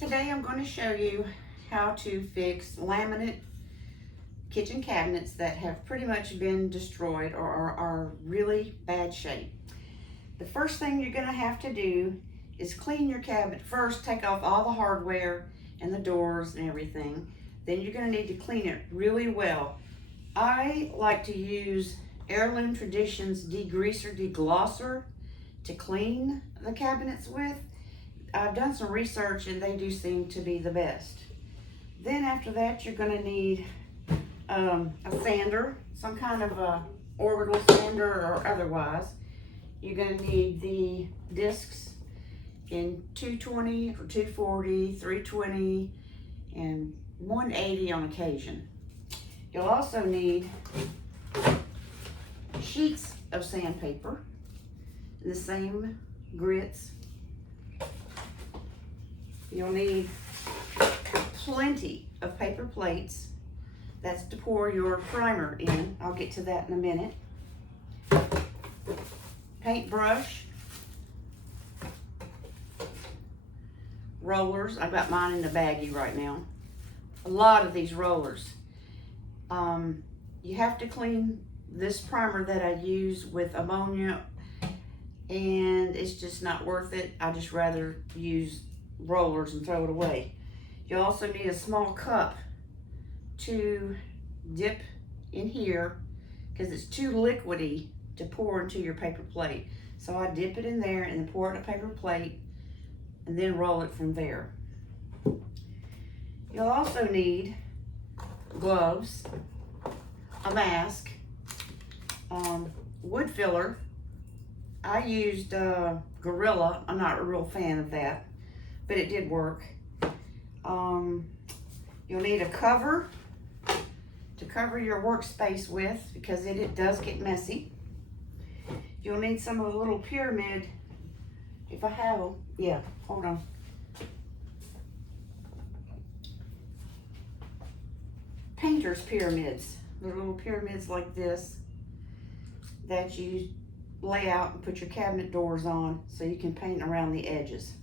Today I'm going to show you how to fix laminate kitchen cabinets that have pretty much been destroyed or are really bad shape. The first thing you're going to have to do is clean your cabinet. First, take off all the hardware and the doors and everything. Then you're going to need to clean it really well. I like to use Heirloom Traditions degreaser, deglosser to clean the cabinets with. I've done some research and they do seem to be the best. Then after that, you're going to need a sander, some kind of a orbital sander or otherwise. You're going to need the discs in 220 or 240, 320, and 180 on occasion. You'll also need sheets of sandpaper, the same grits. You'll need plenty of paper plates. That's to pour your primer in. I'll get to that in a minute. Paintbrush. Rollers. I've got mine in the baggie right now. A lot of these rollers. You have to clean this primer that I use with ammonia, and it's just not worth it. I just rather use rollers and throw it away. You also need a small cup to dip in here because it's too liquidy to pour into your paper plate. So I dip it in there and then pour it in a paper plate and then roll it from there. You'll also need gloves, a mask, wood filler. I used Gorilla. I'm not a real fan of that, but it did work. You'll need a cover to cover your workspace with because it does get messy. You'll need some of the little pyramid, if I have them. Yeah, hold on. Painter's pyramids. They're little pyramids like this that you lay out and put your cabinet doors on so you can paint around the edges.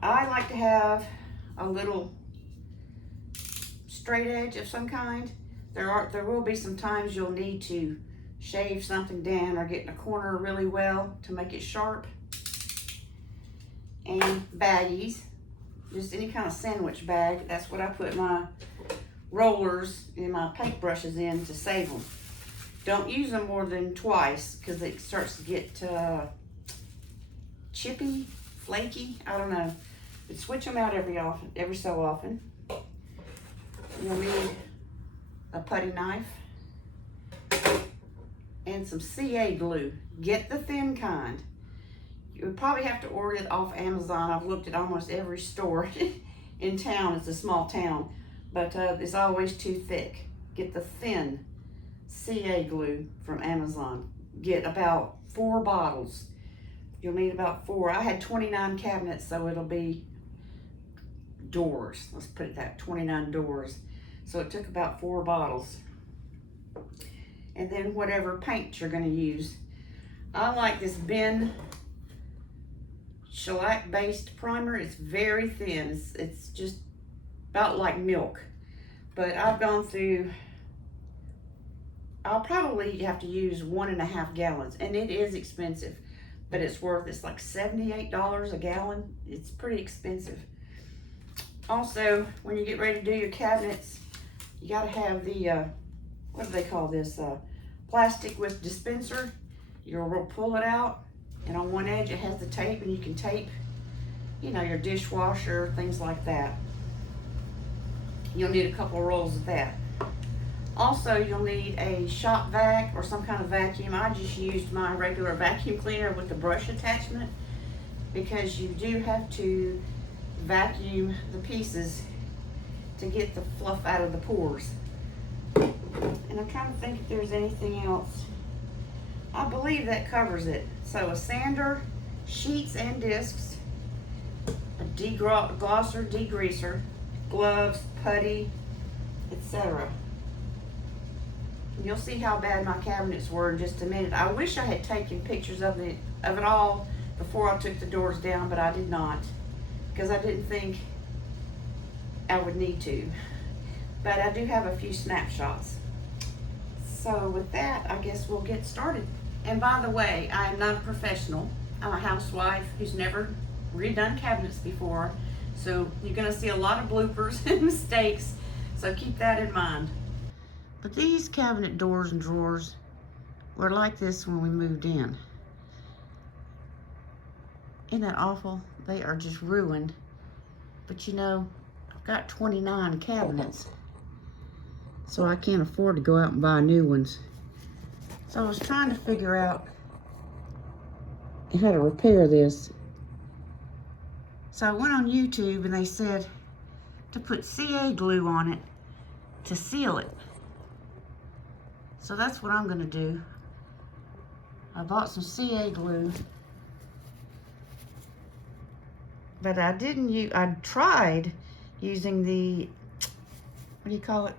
I like to have a little straight edge of some kind. There will be some times you'll need to shave something down or get in a corner really well to make it sharp. And baggies, just any kind of sandwich bag. That's what I put my rollers and my paint brushes in to save them. Don't use them more than twice because it starts to get chippy, flaky. I don't know. But switch them out every so often. You'll need a putty knife and some CA glue. Get the thin kind. You would probably have to order it off Amazon. I've looked at almost every store in town. It's a small town, but it's always too thick. Get the thin CA glue from Amazon. Get about 4 bottles. You'll need about 4. I had 29 cabinets, so it'll be doors. Let's put it that, 29 doors. So it took about 4 bottles. And then whatever paint you're going to use. I like this Ben shellac based primer. It's very thin. It's just about like milk. But I've gone through, I'll probably have to use 1.5 gallons, and it is expensive, but it's worth. It's like $78 a gallon. It's pretty expensive. Also, when you get ready to do your cabinets, you got to have the what do they call this, plastic with dispenser. You'll pull it out, and on one edge it has the tape, and you can tape, you know, your dishwasher, things like that. You'll need a couple of rolls of that. Also, you'll need a shop vac or some kind of vacuum. I just used my regular vacuum cleaner with the brush attachment because you do have to vacuum the pieces to get the fluff out of the pores. And I'm trying to think if there's anything else. I believe that covers it. So a sander, sheets and discs, a deglosser, degreaser, gloves, putty, etc. You'll see how bad my cabinets were in just a minute. I wish I had taken pictures of it all before I took the doors down, but I did not because I didn't think I would need to. But I do have a few snapshots. So with that, I guess we'll get started. And by the way, I am not a professional. I'm a housewife who's never redone cabinets before. So you're gonna see a lot of bloopers and mistakes. So keep that in mind. But these cabinet doors and drawers were like this when we moved in. Isn't that awful? They are just ruined. But you know, I've got 29 cabinets, so I can't afford to go out and buy new ones. So I was trying to figure out how to repair this. So I went on YouTube and they said to put CA glue on it to seal it. So that's what I'm gonna do. I bought some CA glue, but I didn't use, I tried using the, what do you call it?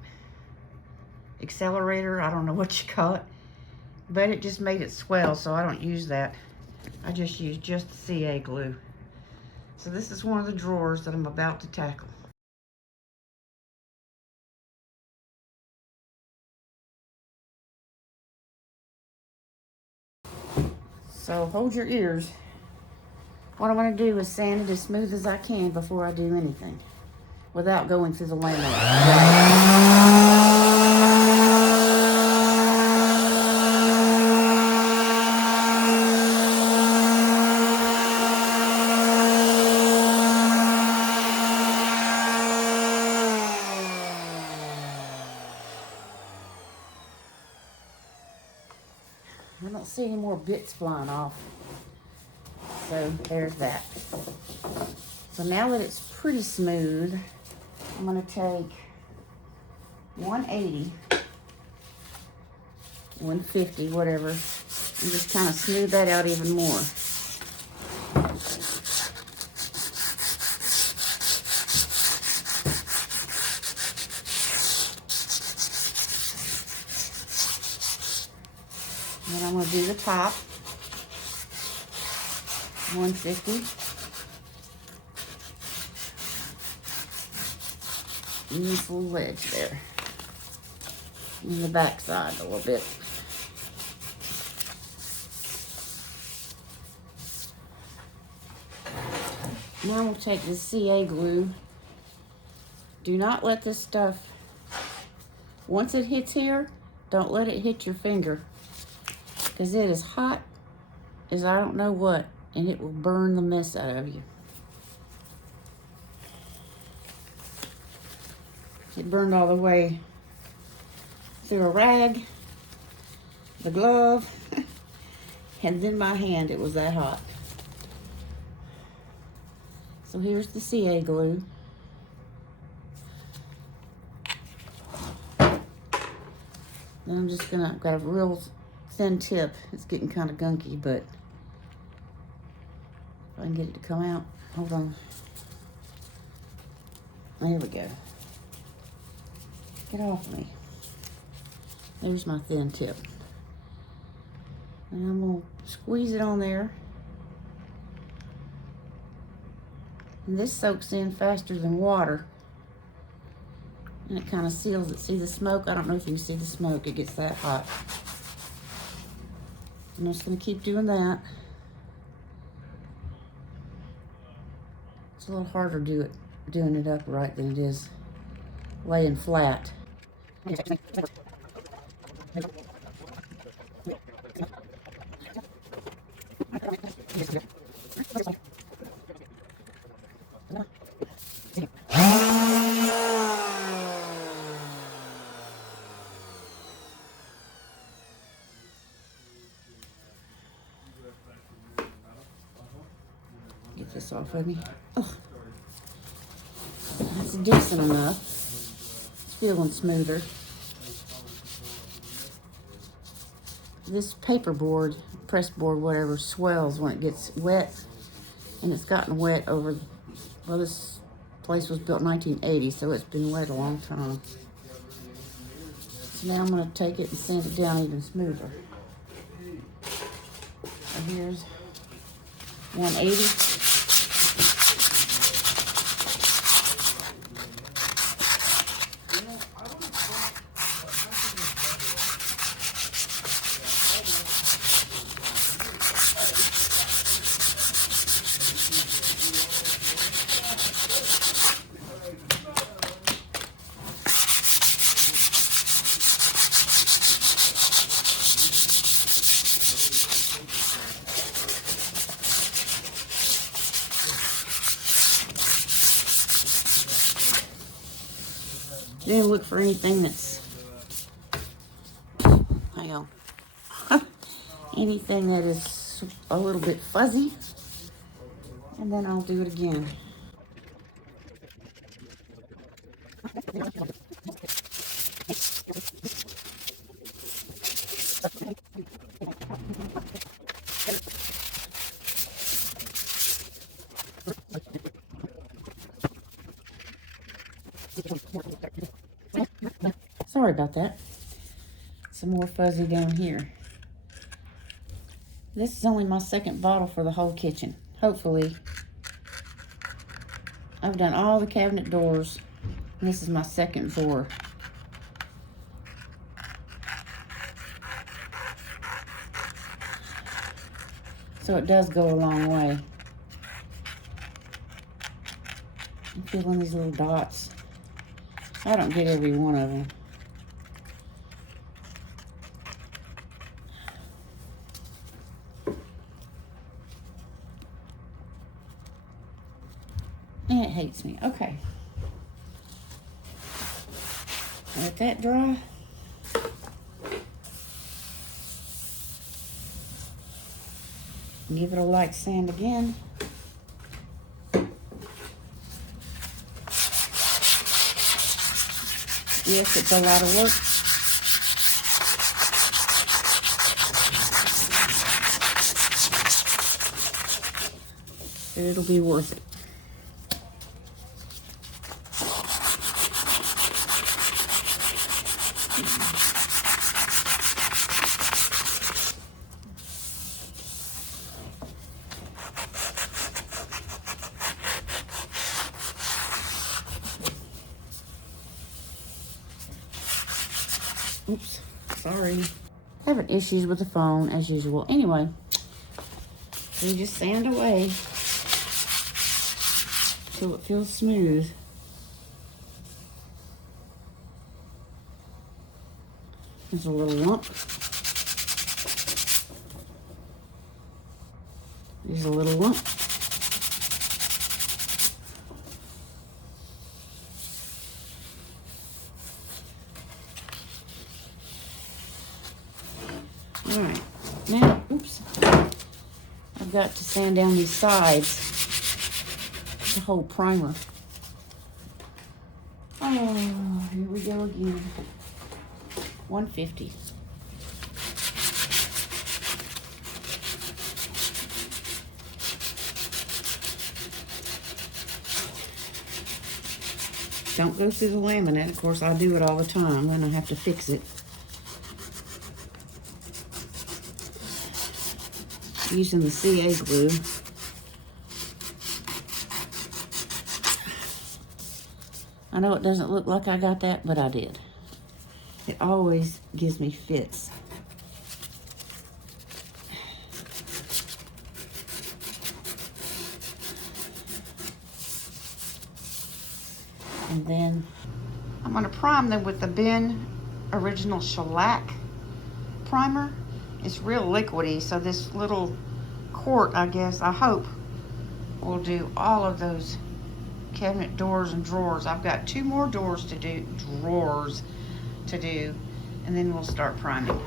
Accelerator, I don't know what you call it, but it just made it swell, so I don't use that. I just use just CA glue. So this is one of the drawers that I'm about to tackle. So hold your ears. What I'm gonna do is sand it as smooth as I can before I do anything, without going through the laminate. I don't see any more bits flying off. So there's that. So now that it's pretty smooth, I'm gonna take 180, 150, whatever, and just kind of smooth that out even more. And then I'm gonna do the top. 150. And this little ledge there. And the back side a little bit. Now we'll take the CA glue. Do not let this stuff, once it hits here, don't let it hit your finger, because it is hot as I don't know what, and it will burn the mess out of you. It burned all the way through a rag, the glove, and then my hand. It was that hot. So here's the CA glue. Then I'm just gonna, I've got a real thin tip. It's getting kind of gunky, but if I can get it to come out. Hold on. There we go. Get off me. There's my thin tip. And I'm gonna squeeze it on there. And this soaks in faster than water. And it kind of seals it. See the smoke? I don't know if you can see the smoke. It gets that hot. I'm just gonna keep doing that. It's a little harder doing it upright than it is laying flat. Get this off of me. Oh, that's decent enough. It's feeling smoother. This paper board, press board, whatever, swells when it gets wet, and it's gotten wet over, well, this place was built in 1980, so it's been wet a long time. So now I'm going to take it and sand it down even smoother. So here's $180. Then look for anything that's, hang on, anything that is a little bit fuzzy, and then I'll do it again. Sorry about that. Some more fuzzy down here. This is only my second bottle for the whole kitchen. Hopefully, I've done all the cabinet doors. And this is my second pour. So it does go a long way. I'm feeling these little dots. I don't get every one of them. And it hates me. Okay. Let that dry. Give it a light sand again. Yes, it's a lot of work. But it'll be worth it. Oops, sorry. Having issues with the phone as usual. Anyway, we just sand away till it feels smooth. There's a little lump. There's a little lump. All right, now, oops, I've got to sand down these sides, the whole primer. Oh, here we go again. 150. Don't go through the laminate. Of course, I do it all the time, then I have to fix it. Using the CA glue. I know it doesn't look like I got that, but I did. It always gives me fits. And then I'm going to prime them with the Ben Original Shellac primer. It's real liquidy, so this little quart, I guess, I hope, will do all of those cabinet doors and drawers. I've got 2 more doors to do, and then we'll start priming.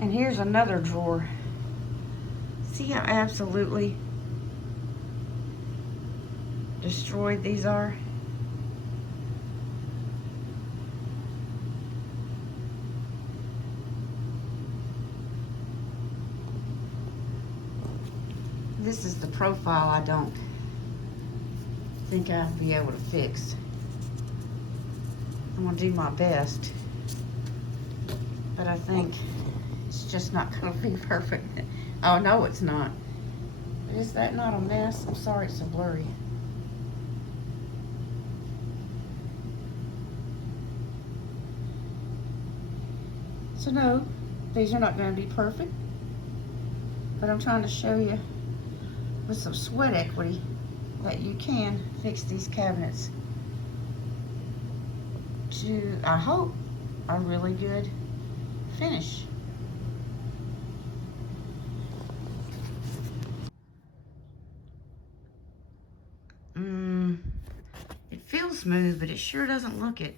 And here's another drawer. See how absolutely destroyed these are? This is the profile I don't think I'll be able to fix. I'm gonna do my best, but I think it's just not gonna be perfect. Oh, no, it's not. Is that not a mess? I'm sorry it's so blurry. So no, these are not going to be perfect, but I'm trying to show you with some sweat equity that you can fix these cabinets to, I hope, a really good finish. It feels smooth, but it sure doesn't look it.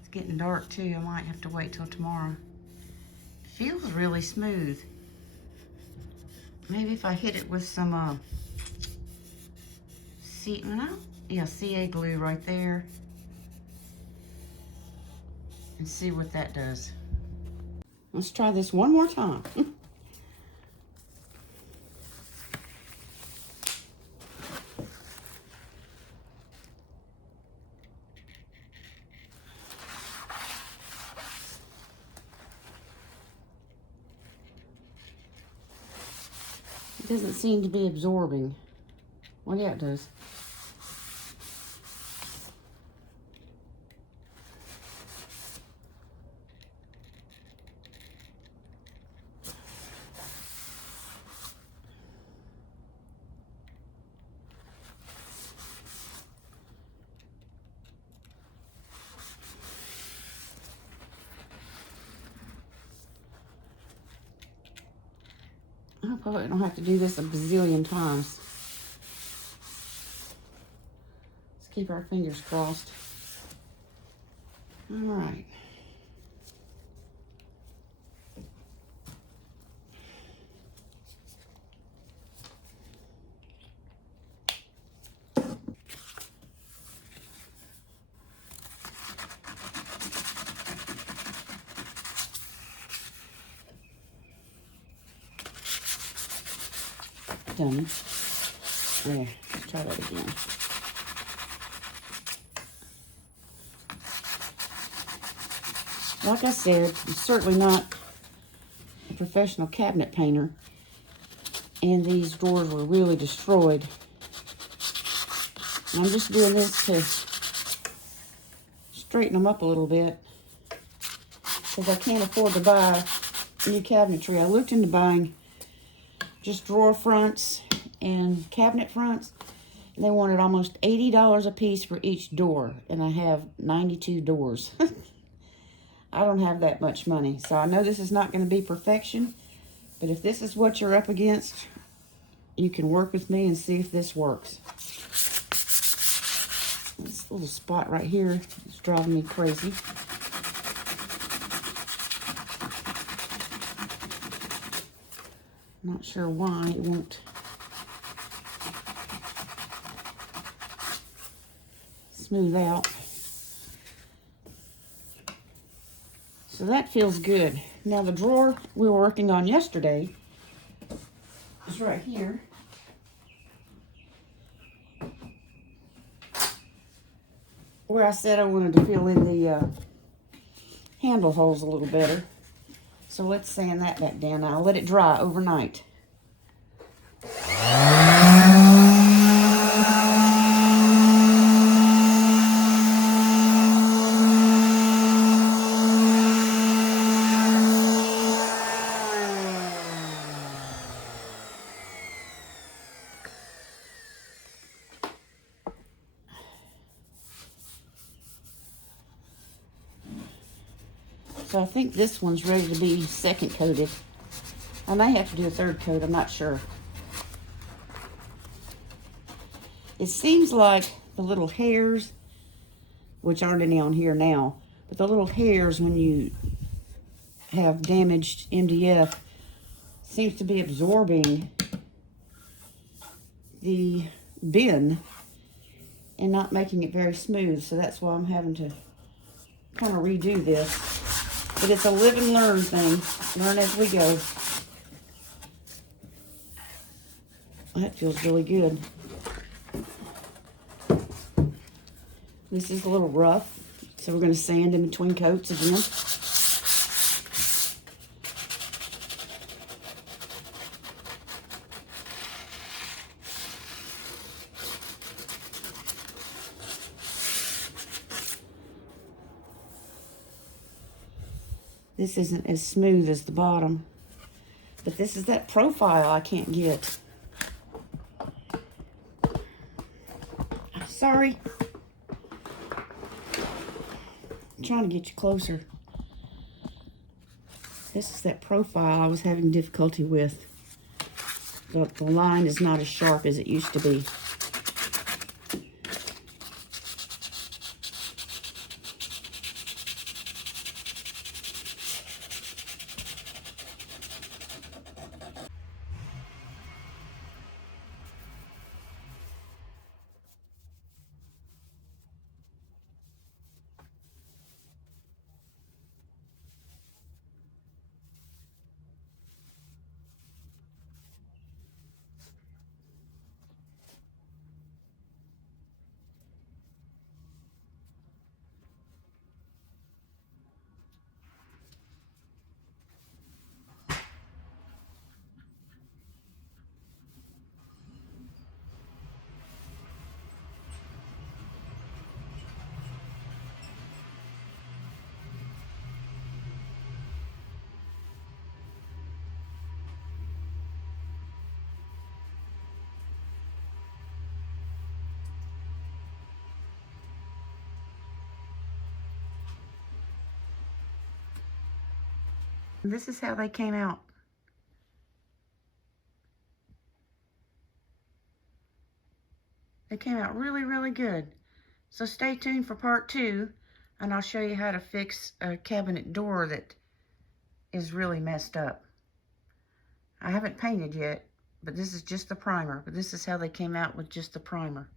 It's getting dark too. I might have to wait till tomorrow. It feels really smooth. Maybe if I hit it with some CA glue right there and see what that does. Let's try this one more time. It doesn't seem to be absorbing. Well, yeah, it does. I probably don't have to do this a bazillion times. Let's keep our fingers crossed. All right. Done. There, let's try that again. Like I said, I'm certainly not a professional cabinet painter, and these drawers were really destroyed. And I'm just doing this to straighten them up a little bit, because I can't afford to buy new cabinetry. I looked into buying just drawer fronts and cabinet fronts, and they wanted almost $80 a piece for each door, and I have 92 doors. I don't have that much money, so I know this is not going to be perfection, but if this is what you're up against, you can work with me and see if this works. This little spot right here is driving me crazy. Not sure why it won't smooth out. So that feels good. Now the drawer we were working on yesterday is right here. Where I said I wanted to fill in the handle holes a little better. So let's sand that back down. I'll let it dry overnight. So I think this one's ready to be second coated. I may have to do a third coat, I'm not sure. It seems like the little hairs, which aren't any on here now, but the little hairs when you have damaged MDF seems to be absorbing the bin and not making it very smooth. So that's why I'm having to kind of redo this. But it's a live and learn thing. Learn as we go. That feels really good. This is a little rough, so we're going to sand in between coats again. This isn't as smooth as the bottom. But this is that profile I can't get. Sorry. I'm trying to get you closer. This is that profile I was having difficulty with. The line is not as sharp as it used to be. This is how they came out. They came out really, really good. So stay tuned for part 2, and I'll show you how to fix a cabinet door that is really messed up. I haven't painted yet, but this is just the primer. But this is how they came out with just the primer.